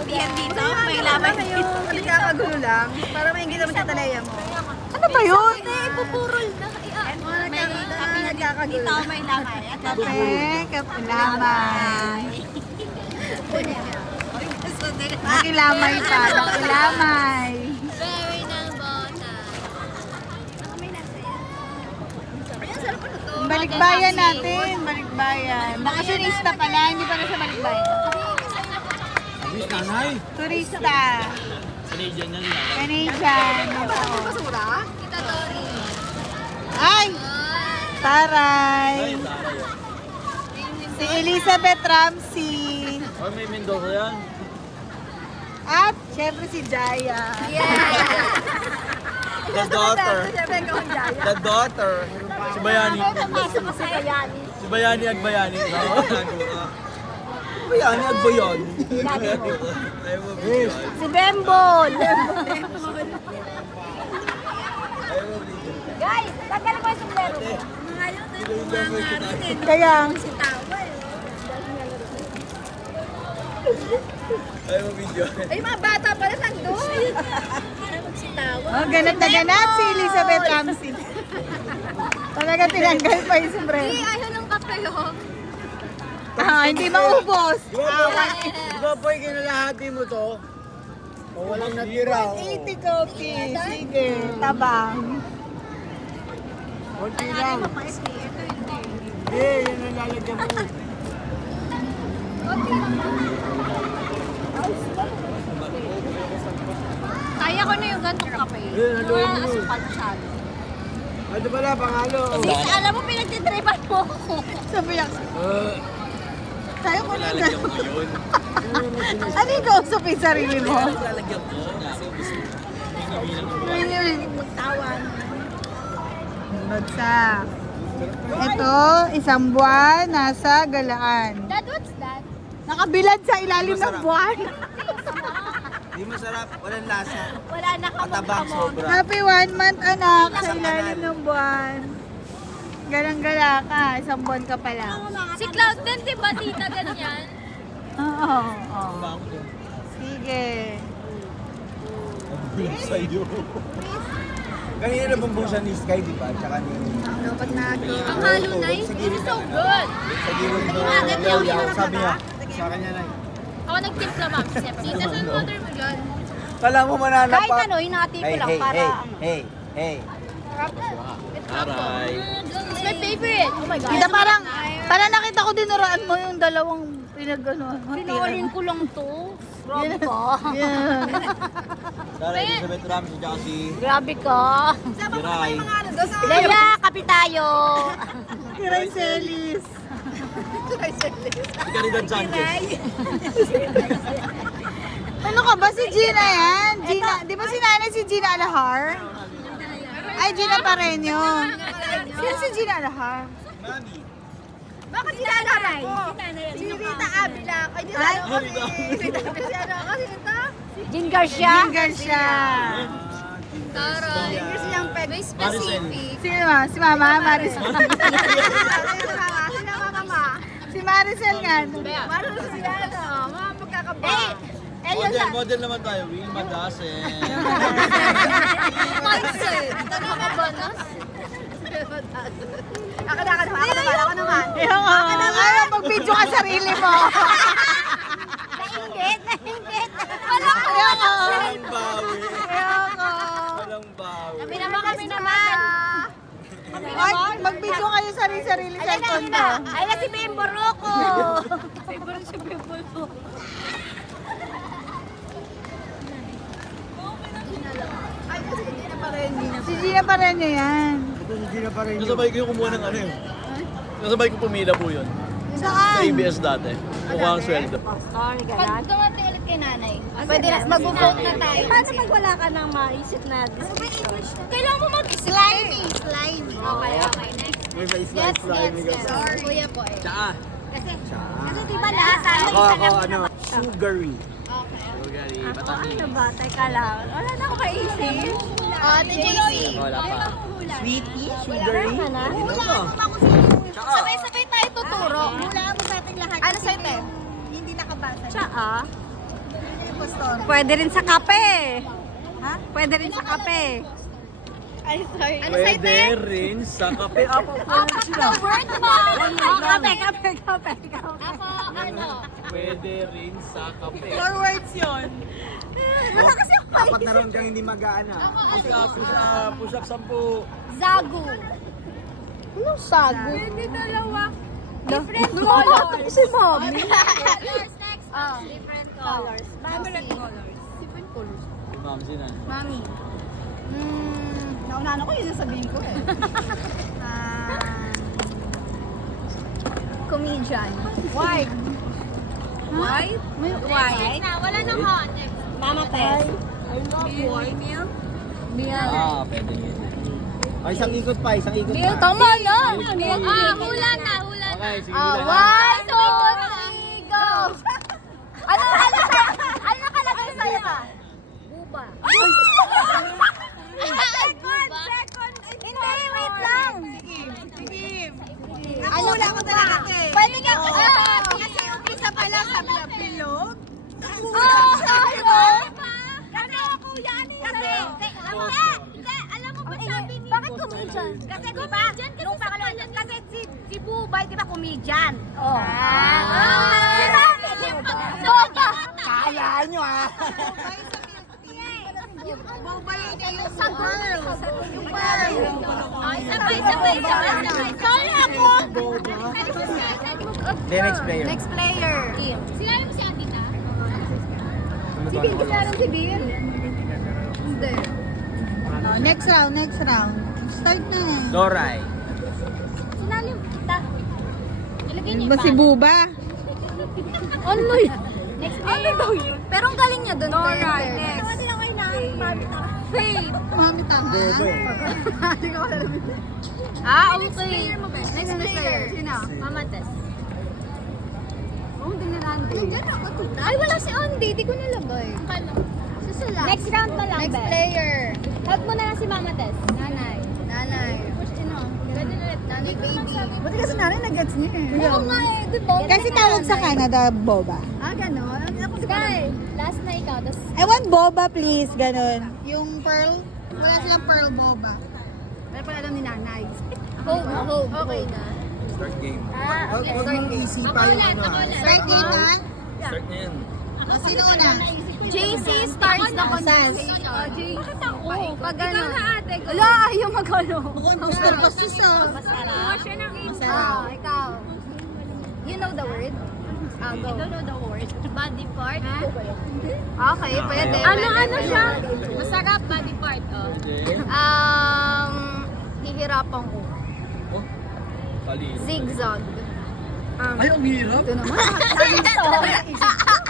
kapihan dito. May laban dito. Hindi ka magulo lang. Para maingit naman sa talaya mo. Ano ba yun? Ipupurol na. May kapihan dito. May laban. Kape, kapilamay. Nakilamay pa, nakilamay. Very ng bota. Balikbayan natin, balikbayan. Bakasyonista pala, hindi pala siya balikbayan. Miss Nanay. Turista. Canadian yan lang. Canadian. Basura? Kita Tori. Ay! Taray! Ay, taray. Si Elizabeth Ramsey. Oh, may Mendoza yan. At, syempre si Jaya. The daughter. Siyempre, ikaw ang jaya. The daughter. Si Bayani. Pasok ko sa Kayani. Si Bayani Agbayani. Bayani Agbayani. Ayaw mo video. Si Bembol. Ayaw mo video. Guys, tanggalin ko yung sombrero mo. Ngayon, Kaya, Ayaw mo video. Ay, mga bata pala nandun. oh, ganap na ganap si Elizabeth Ramsey. Talaga tinanggal pa yung sombrero. ayaw ng kape oh. Hindi maubos. Di ba po kinalahati mo to? O walang natira. 80 coffee. Sige, tabang. Kunti lang. Eh, yun ang lalagyan mo. Kaya ko na yung gantong kape. naluhin mo. Asukal masyado. Ano pala, pangalo? Sis, alam mo, pinagtitripan mo ako. Sabi niya, tayo ko na Lalagyan mo yun. ano yung kausap yung sarili mo? Lalagyan mo. Magtawan. Bagsak. Ito, isang buwan, nasa galaan. Dad, what's that? Nakabilad sa ilalim ng buwan. Di masarap, walang lasa. Wala na Matabang kamot-kamot. sobra. Happy 1 month, anak, sa ilalim ng buwan. Galang-gala ka, isang buwan ka pa lang. Si Cloud din, di ba, tita, ganyan? Oo. Sige. Sa'yo. Kanina nabumbusan ni Sky, di ba? Tsaka ni... Dapat na Ang halo na yun. This is so good. Sa gilid mo, yaw-yaw. Sabi niya, sa kanya na Ako nagtimpla, ma'am. Tita, saan water mo dyan? Kala mo mananap Kahit ano, hinati ko lang para ano. hey. Aray. It's my favorite. Oh my God. Kita parang nakita ko dinuraan mo yung dalawang pinag-ano. Pinolin ko lang to. Grabe ka. Yan. Sara Elizabeth Ramsey, tsaka si Grabe ka. Jiray. Leia, kapi tayo. Kiray Celis. Si Caridad Sanchez. Ano ka ba si Gina yan? Gina, di ba si nanay si Gina Alahar? Ay, Gina Pareño. Sino si Gina Alahar? Mami. Bakit sinalaray? Si Rita Avila. Ay, di Ay, ko si Rita Avila. Si ano kasi ito? Jean Garcia. Jean Garcia. Taray. Kasi yung peg. May specific. Sino ba? Si Mama Marisol. Sino mama? Si Maricel nga. Marunong si ano. Mga magkakaba. Model naman tayo. Wilma Dasen. Mindset. Ano ka ba na? Ako naman. Ayaw, mag-video ka sarili mo. Nainggit. Wala ka. Walang bawi. Ayoko. Walang bawi. Kami naman. Ay, mag-video kayo sarili-sarili sa kondo. Ay na si Bembo Rocco. Favorite si Bembo Rocco. Ay, kasi hindi na pa rin. Si Gina Pareño yan. Ito si Gina pa rin. Nasabay ko yung kumuha ng ano yun. Nasabay ko pumila po yun. Sa Saan? ABS dati. Mukha ang sweldo. Sorry, Pag dumating ulit kay nanay, pwede na, mag-vote na tayo. Paano pag wala ka nang maisip na decision? Kailangan mo mag-slimy. Slimy. Okay, next. May Yes. Kuya po eh. Tsaka. Kasi diba lahat tayo Ako, sugary. Sugary, matamis. ano ba? Teka lang. Wala na ako maisip. Ate JC. Wala pa. Sweetie, sugary. Wala ka na? Tsaka. Sabay-sabay tayo tuturo. Wala mo sa ating lahat. Ano sa'yo, te? Hindi nakabasa. Tsaa. Pastor. Pwede rin sa kape. Ha? Pwede rin sa kape. Ay, sorry. Pwede rin sa kape. Apat na word mo. Kape. Ako, ano? Pwede rin sa kape. 4 words yun. Wala kasi ako. Dapat na ron kang hindi magaan ah. Push-up 10. Zagu. Anong sago? Hindi dalawa. Different colors. Si mommy. Colors next. Different colors. Different colors. Ma'am, sina. Mami. Nauna ko, yun ang sabihin ko eh. Comedian. White. White? Next na. Wala nang hot. Next. Mama Tess. Pwede yun. Ay, isang ikot pa. Tama na! Hula na. Okay, sige One, two, three, go! Ano nakalagay sa'yo ka? Buba. Second! Hindi, wait lang! Sige. Nakula ko talaga eh. Pwede ka, kasi yung isa pala sa bilog. Sorry mo? Kasi ako yan eh. Hindi, alam mo ba sabi ni... Bakit comedian? Kasi di ba, nung pangalawa, kasi si Bubay, di ba comedian? Oo. Si Mami, Boba! Kaya nyo ah. Bobay na yung Sa girl. Yung girl. Sabay. Sorry ako. The next player. Next player. Sinala mo si Anita? Si Bill, kilala si Bill. Hindi. Next round. Start na eh. Doray. Sinala mo kita. Ilagay niyo Ba si Buba? Ano yun? Next player. Ano yun? Pero ang galing niya doon. Alright, next. Hindi ako Faith. Mami tama. Hindi ko alam. Okay. Next player. Sino? Mama Tess. Oh, hindi na Andy. Nandiyan ako. Ay, wala si Andy. Di ko nalagay. Ano? Susula. Next round na lang, Next Beth. player. Help mo na lang si Mama Tess. Nanay. Sino? Ganun ulit. Nanay baby. Buti kasi nanay nag-gets niya eh. Oo nga eh. Di ba? Kasi tawag sa Canada, Boba. Ah, gano'n? Ako si Sky. Last na ikaw. Tapos I want Boba, please. Ganon. Yung pearl. Wala silang pearl Boba. Wala pala alam ni nanay. home. Okay na. Start game. Okay. Huwag mong isip pa yung ano ah. Start game na. Start na yan. O, sino una? JC starts the conversation. Bakit ako? Pag ano? Wala, ayaw mag-ano. Bukod booster pa siya. Ah, ikaw. You know the word? Ah, go. I don't know the word. Body part. Okay, pwede. Ano siya? Masarap body part. Oh. Hihirapan ko. Kalino. Zigzag. Ay, ang hirap. Ito naman.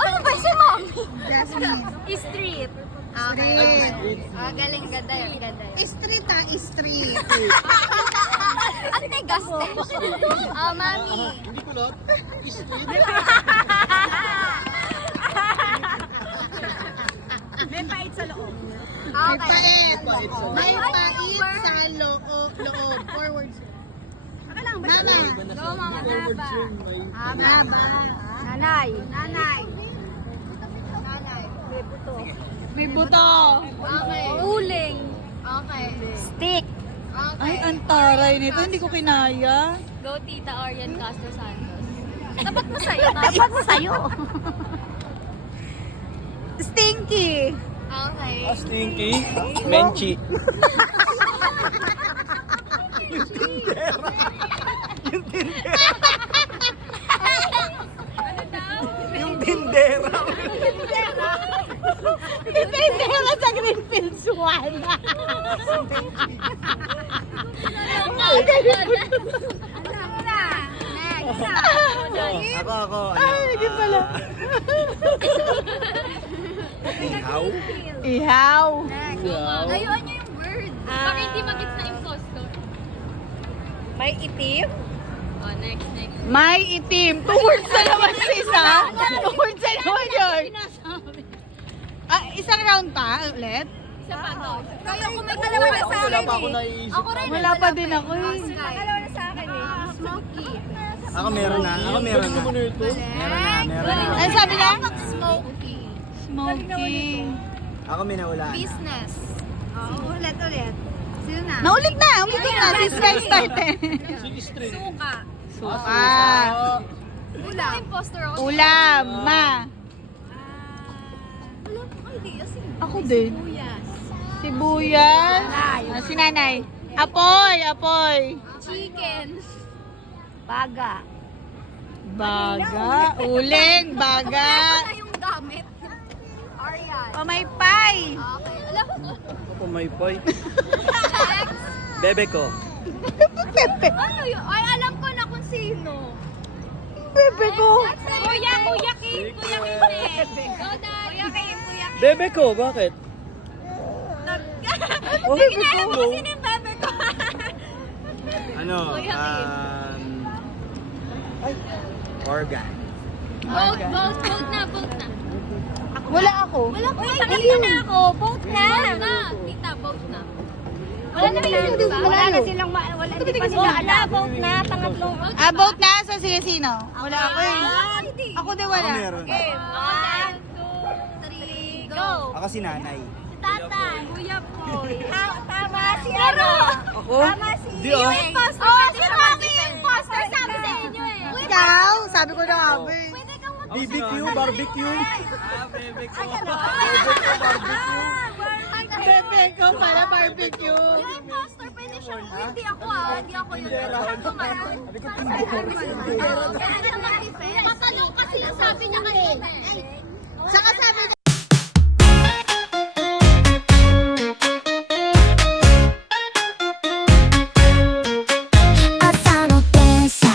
Ano ba si Mommy? Jasmine. Street. Street. Galing, ganda yun. Street ha, street. Ang tigas din. Mami. Hindi ko lot. May pait sa loob. May Okay. pait. May pait sa loob. Forward. Mama. Go, Mama Naba. Mama. Nanay. May buto. Okay. Uling. Okay. Stick. Ay, ang taray nito. Hindi ko kinaya. Go Tita Orion Castro Santos. Tapat mo sa'yo. Stinky. Okay. Stinky. Menchi. Yung tindera. Hindi ka sa Greenfields 1. Ako. Ay, hindi pala. Ihaw. Ihaw. Layuan niyo yung word. Baka hindi magits na impostor. May itim? Oh, next. May itim. 2 words na naman yung isa. 2 words na naman yun. Isang round pa ulit? Isa pa to. Kaya kung may dalawa na sa Wala akin pa ako eh. naiisip. Ako rin. Wala pa din ako eh. Dalawa na sa akin eh. Smoky. Ako meron na. Galing mo na ito. Meron na. Ano sabi niya? Smoky. Smoking. Ako may nahulaan. Business. Ulit. Sino na? Naulit na. Umikot na. Si Sky started. Suka. Suka. Ulam. Imposter ako. Ulam. Ma. Wala ko idea. Ako din. Sibuyas. Sibuyas. Si nanay. Apoy. Chicken. Baga. Baga. Uling. Baga. Ano yung gamit? Arian. Pamaypay. Okay. Alam mo. Pumaypoy. Bebe ko. Ano yun? Ay, alam ko na kung sino. Bebe ko. Kuya Kim. Kuya Kim eh. Go, Dad. Kuya Kim. Bebe ko, bakit? Oh, kinala mo sino yung bebe ko. Ano? Organ. Vote na. Wala ako. Wala ko. Ay, na ako. Vote na. Tita, vote na. Wala na silang wala hindi pa sila alam. Vote na. Pangatlong vote. Vote na. So, sige, sino? Wala ako eh. Ako din wala. Ako meron. Okay. 1, 2, 3, go. Ako si nanay. Tatay. Kuya Boy. Tama si ano? Ako? Tama si Di ah. Si Rocky yung imposter. Sabi sa inyo eh. Ikaw? Sabi ko na nga ba eh. Pwede kang BBQ, barbecue. Bebe ko. Bebe ko pala barbecue. Yung imposter, pwede siyang, hindi ako hindi ako yun. Pwede siyang tumaran. Pwede siyang mag-defense. Matalong kasi yung sabi niya kanina. Saka sabi niya,朝の電車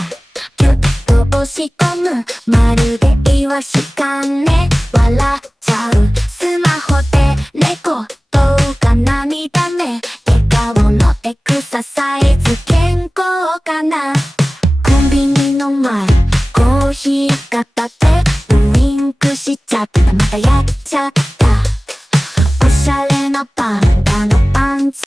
ぎゅっと押し込むまるでイワシかね笑っちゃうスマホでレコ動画涙目笑顔のエクササイズ健康かなコンビニの前コーヒー片手ウインクしちゃったまたやっちゃったおしゃれなパンダのパンツ